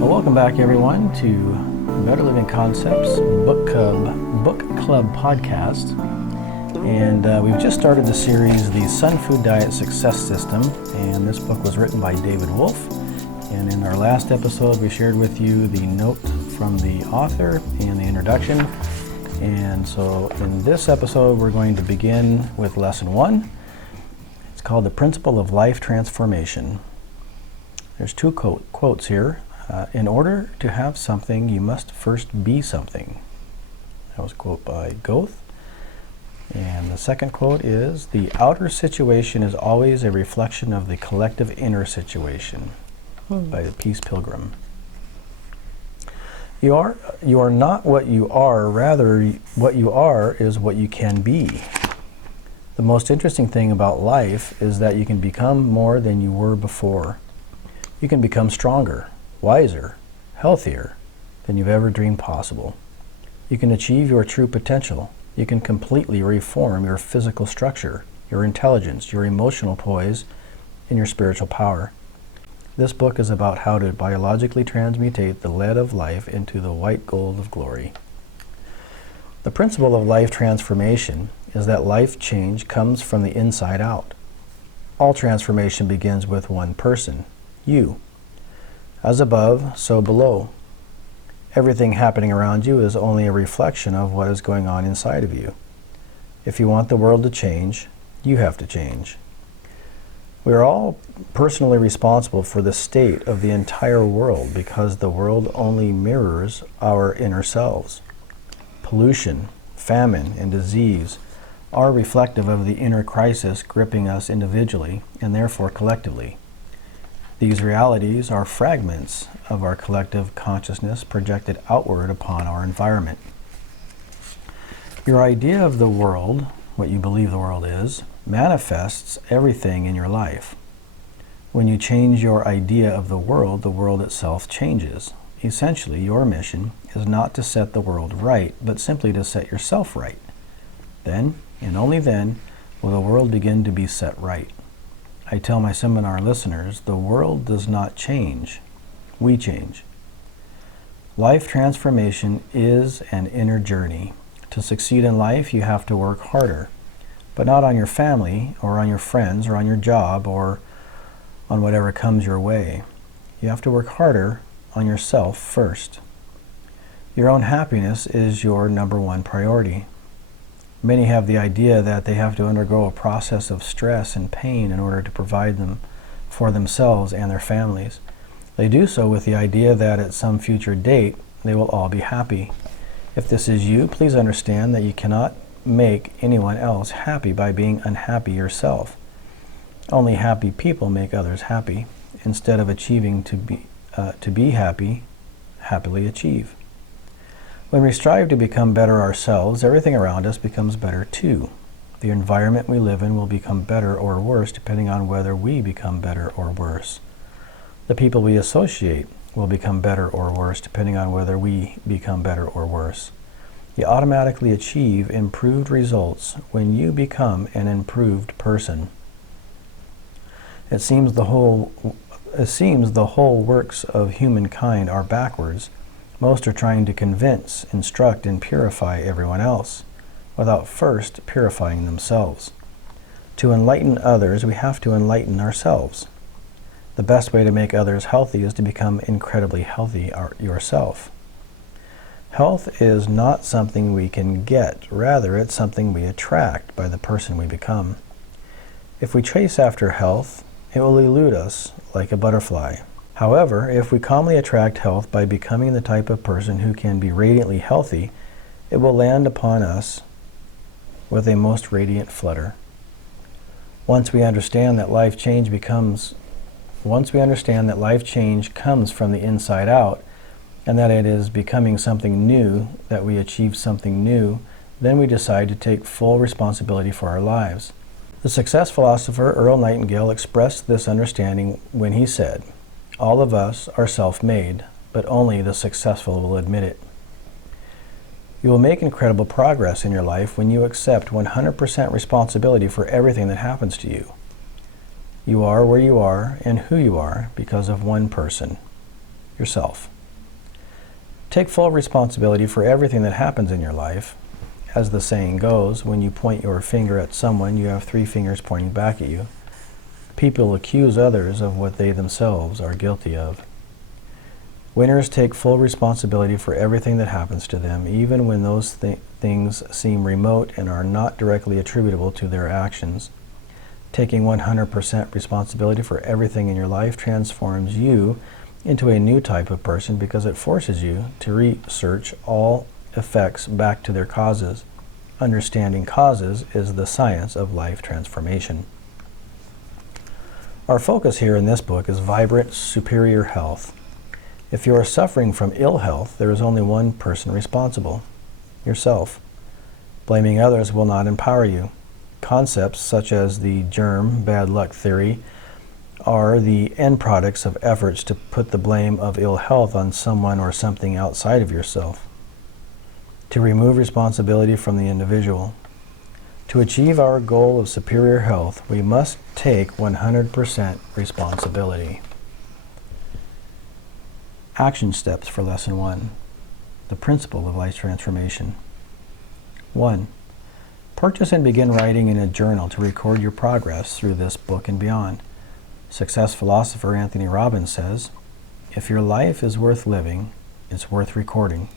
Well, welcome back, everyone, to Better Living Concepts Book Club podcast. And we've just started the series, The Sunfood Diet Success System, and this book was written by David Wolfe. And in our last episode, we shared with you the note from the author and the introduction. And so in this episode, we're going to begin with Lesson 1. It's called The Principle of Life Transformation. There's two quotes here. In order to have something, you must first be something. That was a quote by Goethe. And the second quote is, the outer situation is always a reflection of the collective inner situation, by the Peace Pilgrim. You are not what you are, rather what you are is what you can be. The most interesting thing about life is that you can become more than you were before. You can become stronger, wiser, healthier than you've ever dreamed possible. You can achieve your true potential. You can completely reform your physical structure, your intelligence, your emotional poise, and your spiritual power. This book is about how to biologically transmutate the lead of life into the white gold of glory. The principle of life transformation is that life change comes from the inside out. All transformation begins with one person, you. As above, so below. Everything happening around you is only a reflection of what is going on inside of you. If you want the world to change, you have to change. We are all personally responsible for the state of the entire world because the world only mirrors our inner selves. Pollution, famine, and disease are reflective of the inner crisis gripping us individually and therefore collectively. These realities are fragments of our collective consciousness projected outward upon our environment. Your idea of the world, what you believe the world is, manifests everything in your life. When you change your idea of the world itself changes. Essentially, your mission is not to set the world right, but simply to set yourself right. Then, and only then, will the world begin to be set right. I tell my seminar listeners, the world does not change. We change. Life transformation is an inner journey. To succeed in life, you have to work harder, but not on your family or on your friends or on your job or on whatever comes your way. You have to work harder on yourself first. Your own happiness is your number one priority. Many have the idea that they have to undergo a process of stress and pain in order to provide them for themselves and their families. They do so with the idea that at some future date, they will all be happy. If this is you, please understand that you cannot make anyone else happy by being unhappy yourself. Only happy people make others happy. Instead of achieving to be happy, happily achieve. When we strive to become better ourselves, everything around us becomes better too. The environment we live in will become better or worse depending on whether we become better or worse. The people we associate will become better or worse depending on whether we become better or worse. You automatically achieve improved results when you become an improved person. It seems the whole works of humankind are backwards. Most are trying to convince, instruct, and purify everyone else, without first purifying themselves. To enlighten others, we have to enlighten ourselves. The best way to make others healthy is to become incredibly healthy yourself. Health is not something we can get, rather it's something we attract by the person we become. If we chase after health, it will elude us like a butterfly. However, if we calmly attract health by becoming the type of person who can be radiantly healthy, it will land upon us with a most radiant flutter. Once we understand that life change comes from the inside out, and that it is becoming something new, that we achieve something new, then we decide to take full responsibility for our lives. The success philosopher Earl Nightingale expressed this understanding when he said, "All of us are self-made, but only the successful will admit it." You will make incredible progress in your life when you accept 100% responsibility for everything that happens to you. You are where you are and who you are because of one person, yourself. Take full responsibility for everything that happens in your life. As the saying goes, when you point your finger at someone, you have 3 fingers pointing back at you. People accuse others of what they themselves are guilty of. Winners take full responsibility for everything that happens to them, even when those things seem remote and are not directly attributable to their actions. Taking 100% responsibility for everything in your life transforms you into a new type of person because it forces you to research all effects back to their causes. Understanding causes is the science of life transformation. Our focus here in this book is vibrant, superior health. If you are suffering from ill health, there is only one person responsible: yourself. Blaming others will not empower you. Concepts such as the germ bad luck theory are the end products of efforts to put the blame of ill health on someone or something outside of yourself. To remove responsibility from the individual. To achieve our goal of superior health, we must take 100% responsibility. Action steps for Lesson 1. The principle of life transformation. 1. Purchase and begin writing in a journal to record your progress through this book and beyond. Success philosopher Anthony Robbins says, "If your life is worth living, it's worth recording."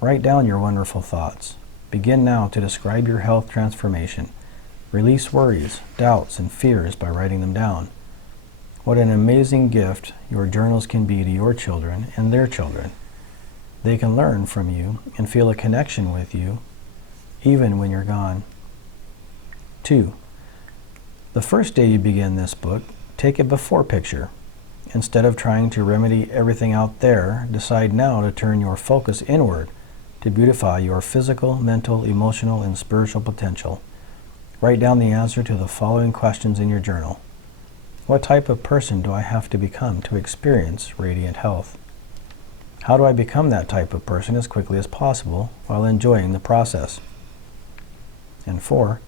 Write down your wonderful thoughts. Begin now to describe your health transformation. Release worries, doubts, and fears by writing them down. What an amazing gift your journals can be to your children and their children. They can learn from you and feel a connection with you even when you're gone. 2. The first day you begin this book, take a before picture. Instead of trying to remedy everything out there, decide now to turn your focus inward to beautify your physical, mental, emotional, and spiritual potential. Write down the answer to the following questions in your journal. What type of person do I have to become to experience radiant health? How do I become that type of person as quickly as possible while enjoying the process? And 4,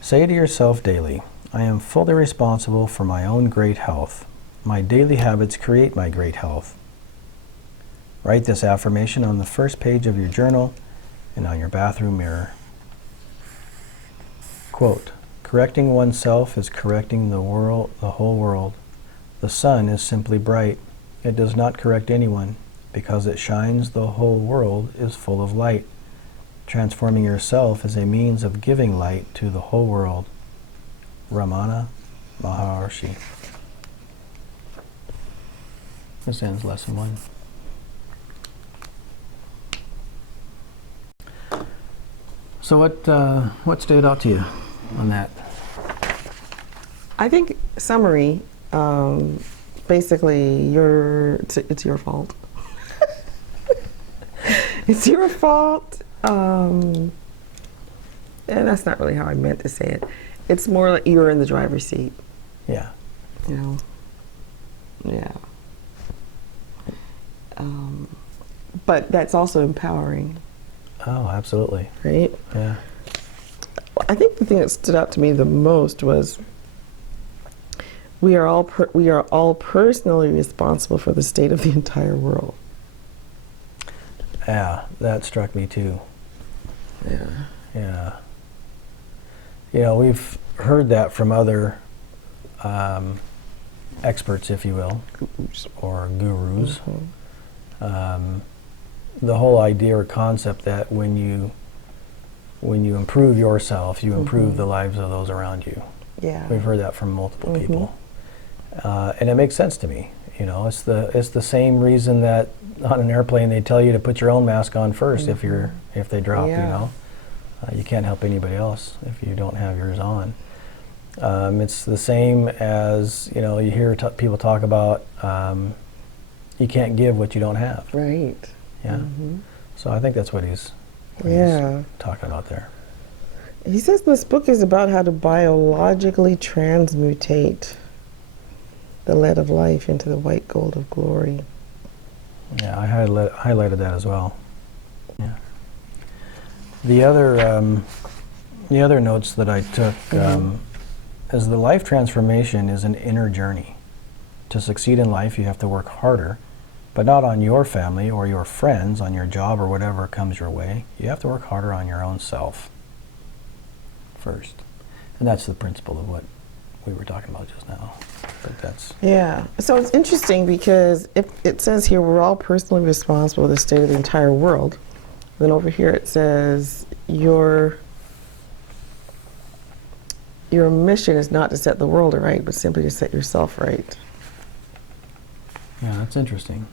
say to yourself daily, I am fully responsible for my own great health. My daily habits create my great health. Write this affirmation on the first page of your journal and on your bathroom mirror. Quote, correcting oneself is correcting the world, the whole world. The sun is simply bright. It does not correct anyone. Because it shines, the whole world is full of light. Transforming yourself is a means of giving light to the whole world. Ramana Maharshi. This ends Lesson 1. So what stood out to you on that? I think summary, basically it's your fault. It's your fault. And that's not really how I meant to say it. It's more like you're in the driver's seat. Yeah. You know? Yeah. But that's also empowering. Oh, absolutely. Right? Yeah. I think the thing that stood out to me the most was we are all personally responsible for the state of the entire world. Yeah, that struck me too. Yeah. Yeah. You know, we've heard that from other experts, if you will, or gurus. Mm-hmm. The whole idea or concept that when you improve yourself, you improve Mm-hmm. the lives of those around you. Yeah. We've heard that from multiple Mm-hmm. people, and it makes sense to me. You know, it's the same reason that on an airplane they tell you to put your own mask on first if they drop. Yeah. You know, you can't help anybody else if you don't have yours on. It's the same as, you know, you hear people talk about you can't give what you don't have. Right. Yeah. Mm-hmm. So I think that's what he's talking about there. He says this book is about how to biologically transmutate the lead of life into the white gold of glory. Yeah, I highlighted that as well. Yeah. The other notes that I took is the life transformation is an inner journey. to succeed in life, you have to work harder, but not on your family or your friends, on your job or whatever comes your way. You have to work harder on your own self first. And that's the principle of what we were talking about just now. But that's... Yeah. So it's interesting because if it says here we're all personally responsible for the state of the entire world. Then over here it says your mission is not to set the world right, but simply to set yourself right. Yeah, that's interesting.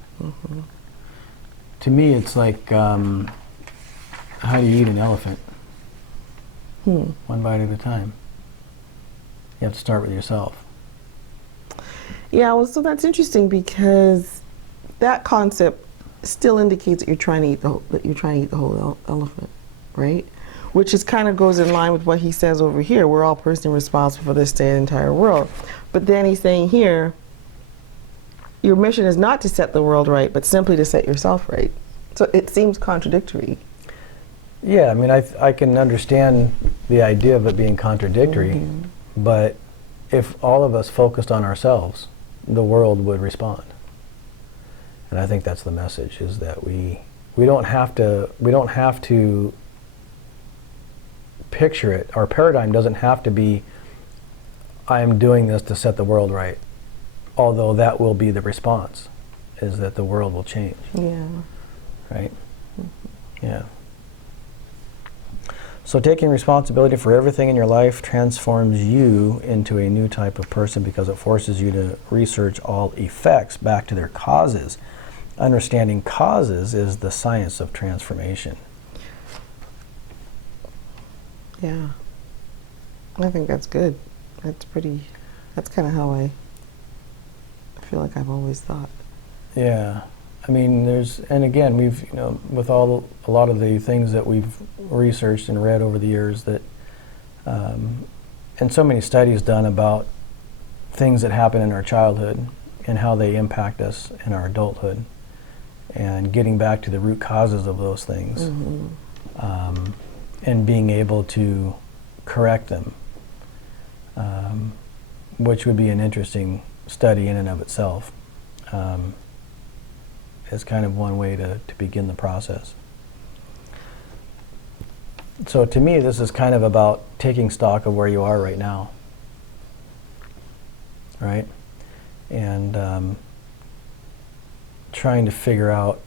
To me, it's like how do you eat an elephant? One bite at a time. You have to start with yourself. Yeah, well, so that's interesting because that concept still indicates that you're trying to eat the whole elephant, right? Which is kind of goes in line with what he says over here. We're all personally responsible for the state of the entire world. But then he's saying here, your mission is not to set the world right, but simply to set yourself right. So it seems contradictory. Yeah, I mean, I can understand the idea of it being contradictory, but if all of us focused on ourselves, the world would respond. And I think that's the message, is that we don't have to picture it. Our paradigm doesn't have to be, I am doing this to set the world right. Although that will be the response, is that the world will change. Yeah. Right? Yeah. So taking responsibility for everything in your life transforms you into a new type of person because it forces you to research all effects back to their causes. Understanding causes is the science of transformation. Yeah. I think that's good. That's kind of how I feel like I've always thought. Yeah. I mean, and again, we've, with a lot of the things that we've researched and read over the years that, and so many studies done about things that happen in our childhood and how they impact us in our adulthood, and getting back to the root causes of those things, and being able to correct them, which would be an interesting study in and of itself. Is kind of one way to begin the process. So to me, this is kind of about taking stock of where you are right now, right? And trying to figure out,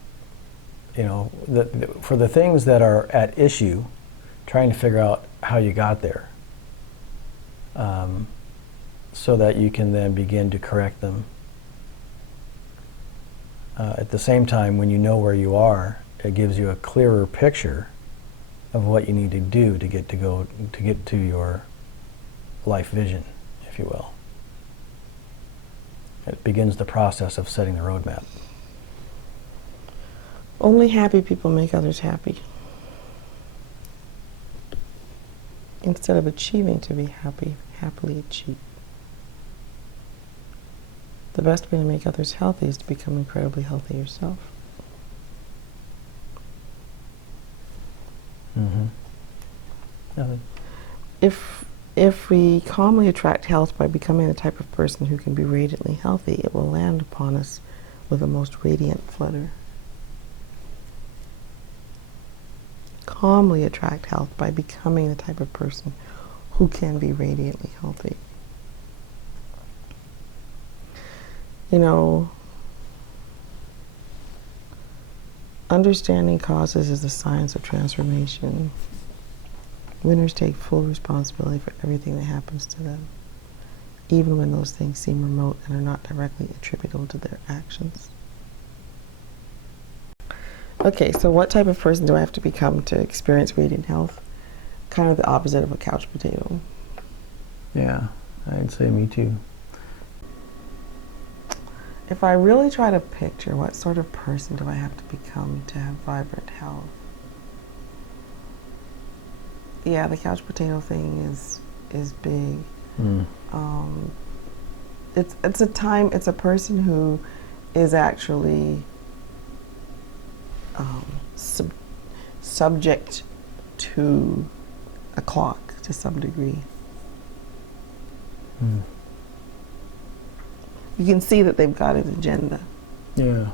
for the things that are at issue, trying to figure out how you got there, so that you can then begin to correct them. At the same time, when you know where you are, it gives you a clearer picture of what you need to do to get to your life vision, if you will. It begins the process of setting the roadmap. Only happy people make others happy. Instead of achieving to be happy, happily achieve. The best way to make others healthy is to become incredibly healthy yourself. If we calmly attract health by becoming the type of person who can be radiantly healthy, it will land upon us with a most radiant flutter. Calmly attract health by becoming the type of person who can be radiantly healthy. Understanding causes is the science of transformation. Winners take full responsibility for everything that happens to them, even when those things seem remote and are not directly attributable to their actions. Okay, so what type of person do I have to become to experience radiant health? Kind of the opposite of a couch potato. Yeah, I'd say me too. If I really try to picture what sort of person do I have to become to have vibrant health? Yeah, the couch potato thing is big. It's a person who is actually subject to a clock to some degree. You can see that they've got an agenda. Yeah.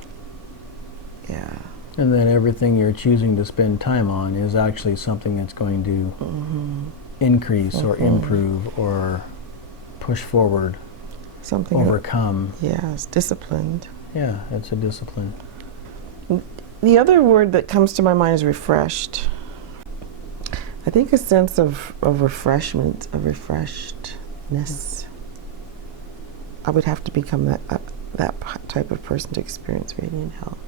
Yeah. And then everything you're choosing to spend time on is actually something that's going to increase or improve or push forward, Something overcome. Yes, disciplined. Yeah, it's a discipline. The other word that comes to my mind is refreshed. I think a sense of refreshment, of refreshedness. I would have to become that type of person to experience radiant health.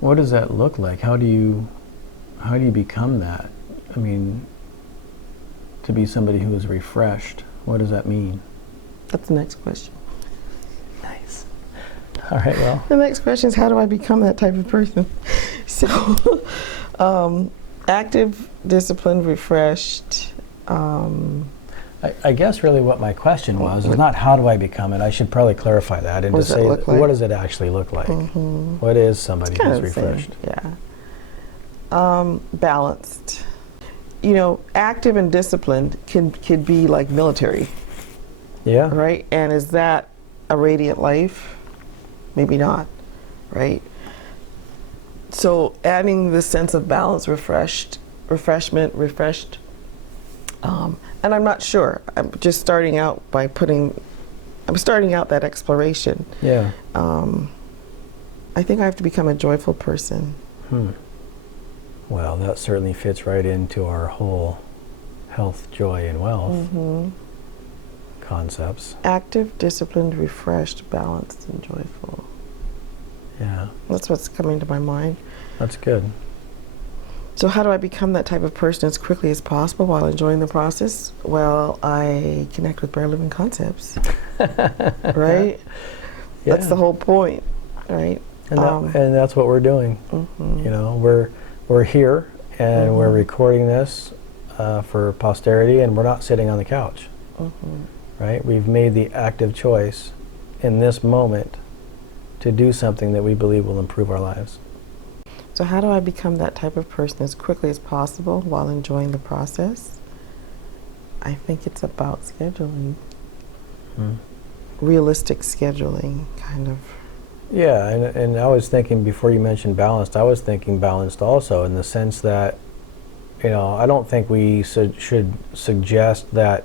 What does that look like? How do you become that? I mean, to be somebody who is refreshed, what does that mean? That's the next question. Nice. All right, well. The next question is, how do I become that type of person? So, active, disciplined, refreshed. I guess really what my question was is not how do I become it. I should probably clarify that and to say what does it actually look like? What is somebody who's refreshed? Yeah. Balanced. You know, active and disciplined can be like military. Yeah. Right? And is that a radiant life? Maybe not. Right? So adding the sense of balance, refreshed, and I'm not sure. I'm just starting out I'm starting out that exploration. Yeah. I think I have to become a joyful person. Well, that certainly fits right into our whole health, joy, and wealth concepts. Active, disciplined, refreshed, balanced, and joyful. Yeah. That's what's coming to my mind. That's good. So how do I become that type of person as quickly as possible while enjoying the process? Well, I connect with Bare Living Concepts, right? Yeah. That's the whole point, right? And that's what we're doing. You know, we're here and we're recording this for posterity, and we're not sitting on the couch, right? We've made the active choice in this moment to do something that we believe will improve our lives. So how do I become that type of person as quickly as possible while enjoying the process? I think it's about scheduling. Realistic scheduling, kind of. Yeah, and I was thinking, before you mentioned balanced, I was thinking balanced also, in the sense that, you know, I don't think we should suggest that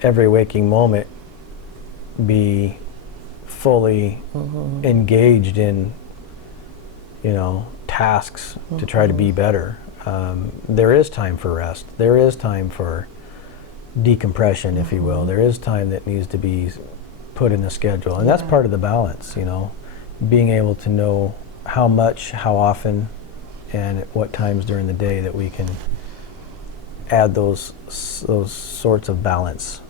every waking moment be fully engaged in, you know, tasks to try to be better. There is time for rest. There is time for decompression, if you will. There is time that needs to be put in the schedule. And that's part of the balance, you know, being able to know how much, how often, and at what times during the day that we can add those sorts of balance.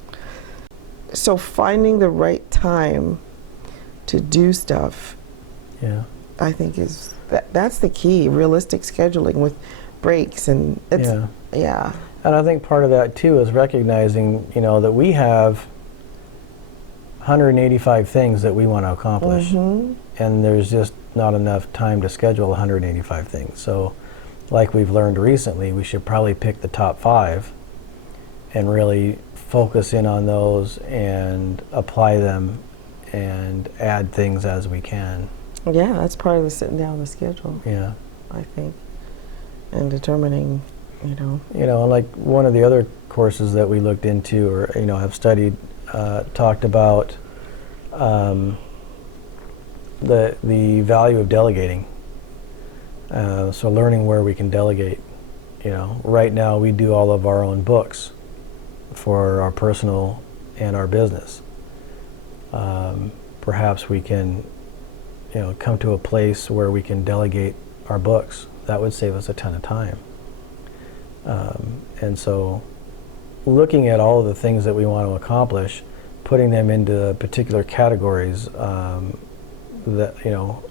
So finding the right time to do stuff, I think that's the key. Realistic scheduling with breaks, and it's And I think part of that too is recognizing, you know, that we have 185 things that we want to accomplish, and there's just not enough time to schedule 185 things. So, like we've learned recently, we should probably pick the top 5 and really focus in on those and apply them and add things as we can. Yeah, that's part of the sitting down the schedule. Yeah, I think, and determining, you know. You know, like one of the other courses that we looked into, or you know, have studied, talked about the value of delegating. So learning where we can delegate. You know, right now we do all of our own books for our personal and our business. Perhaps we can, you know, come to a place where we can delegate our books. That would save us a ton of time. And so looking at all of the things that we want to accomplish, putting them into particular categories, that, you know,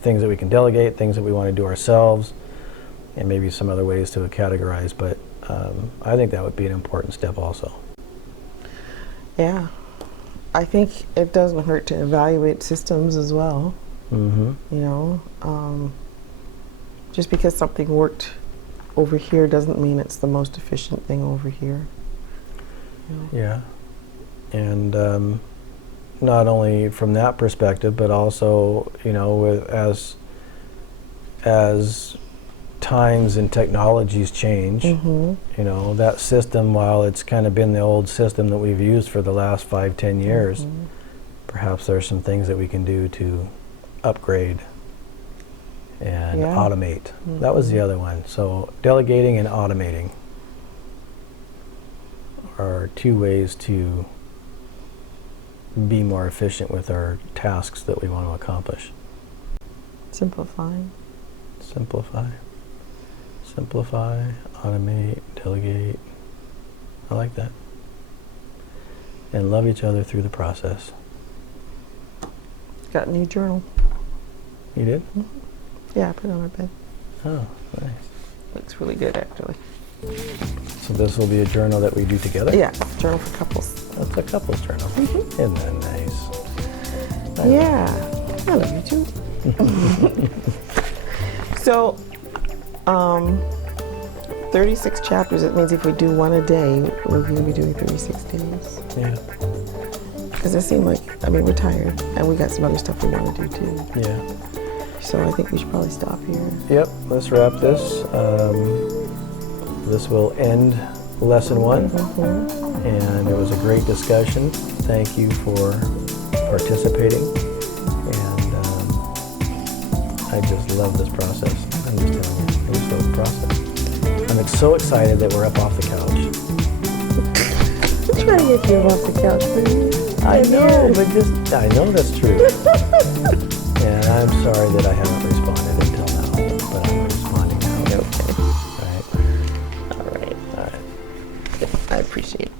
things that we can delegate, things that we want to do ourselves, and maybe some other ways to categorize. But I think that would be an important step also. Yeah. I think it doesn't hurt to evaluate systems as well. You know, just because something worked over here doesn't mean it's the most efficient thing over here. You know? Yeah. And not only from that perspective, but also, as times and technologies change, that system, while it's kind of been the old system that we've used for the last 5-10 years, perhaps there's some things that we can do to upgrade and automate. That was the other one. So delegating and automating are two ways to be more efficient with our tasks that we want to accomplish. Simplifying. Simplify, automate, delegate. I like that. And love each other through the process. Got a new journal. You did? Yeah, I put it on our bed. Oh, nice. Looks really good, actually. So this will be a journal that we do together? Yeah, journal for couples. That's a couples journal. Isn't that nice? I love you too. So, 36 chapters, it means if we do one a day, we're going to be doing 36 days. Yeah. Because it seemed like, we're tired, and we got some other stuff we want to do too. Yeah. So I think we should probably stop here. Yep, let's wrap this. This will end lesson 1. And it was a great discussion. Thank you for participating. And I just love this process. I'm just telling you, I just love the process. I'm so excited that we're up off the couch. I'm trying to get you off the couch, please. I know, but I know that's true. And I'm sorry that I haven't responded until now, but I'm responding now. Okay. All right. All right. I appreciate it.